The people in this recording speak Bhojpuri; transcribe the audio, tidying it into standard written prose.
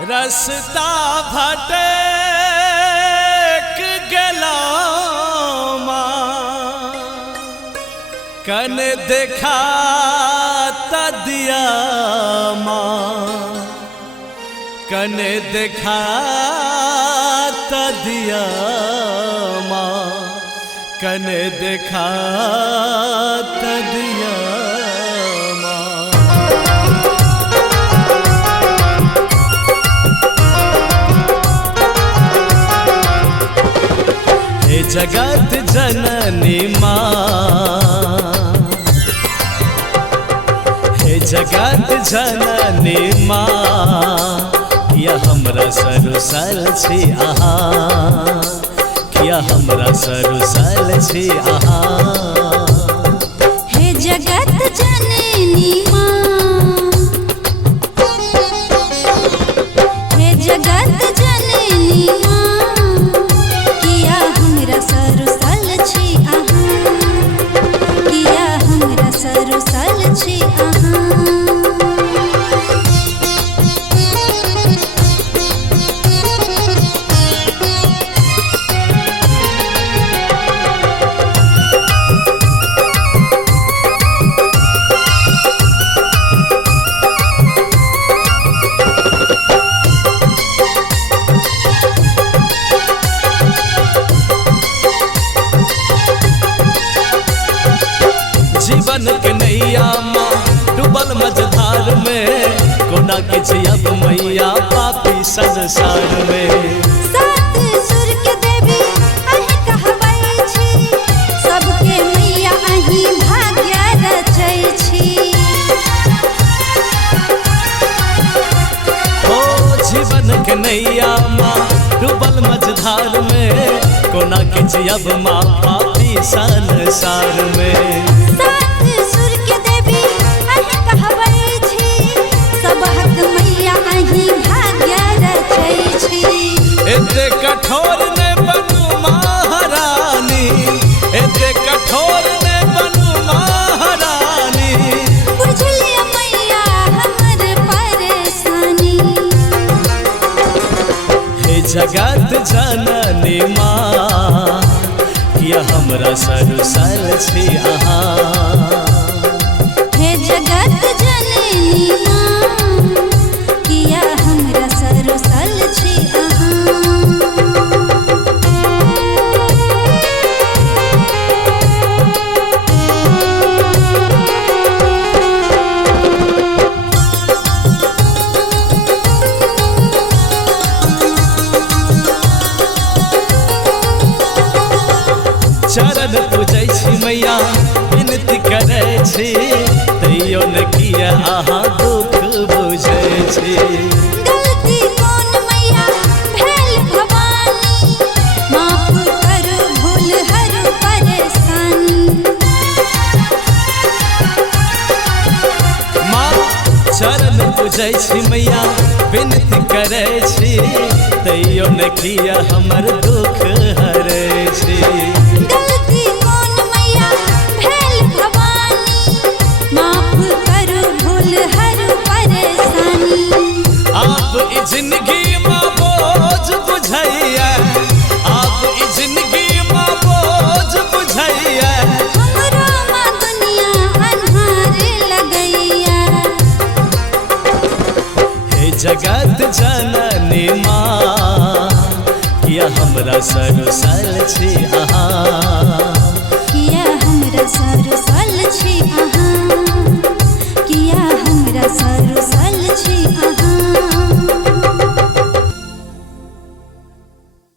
रस्ता भटक गेला कन देखा दिया कन देखा दिया कन देखा दिया जगत जननी माँ हे जगत जननी माँ किया हमरा सरुसल छी अहाँ किया हमरा सरुसल छी अहाँ हे जगत जननी माँ हे जगत जननी माँ सरुसल छी अहाँ किया हमरा सरुसल छी अहाँ जीवन के नैया माँ डूबल मझधार में कोना के जियब मैया पापी संसार में सात सुर के देवी अहीं कहबै छी सबके मैया अहीं भाग्य रचै छी ओ जीवन के नैया माँ डूबल मझधार में कोना के जियब माँ पापी संसार में एते कठोर ने बनू महारानी एते कठोर ने बनू महारानी बुझलिए मैया हमर परेशानी हे जगत जननी माँ किया हमरा सरुसल छी अहाँ हे जगत जननी माँ किया हमरा सरुसल छी अहाँ चरण पूजै छी मैया विनती करै छी तैयो न किया अहाँ दुख बुझै छी गलती कोन मैया भेल भवानी माफ करू भूल हरु परेशानी माँ चरण पूजै छी मैया विनती करै छी तैयो न किया हमर दुख हरै छी गलती कोन मैया भेल भवानी माफ करू भूल हरु परेशानी आप ई जिंदगी माँ बोझ बुझैया आप ई जिंदगी माँ बोझ बुझैया हमरो माँ दुनिया अन्हार लगैया हे जगत जननी माँ किया हमरा सरुसल छी अहाँ किया हमरा सरुसल छी अहाँ किया हमरा सरुसल छी अहाँ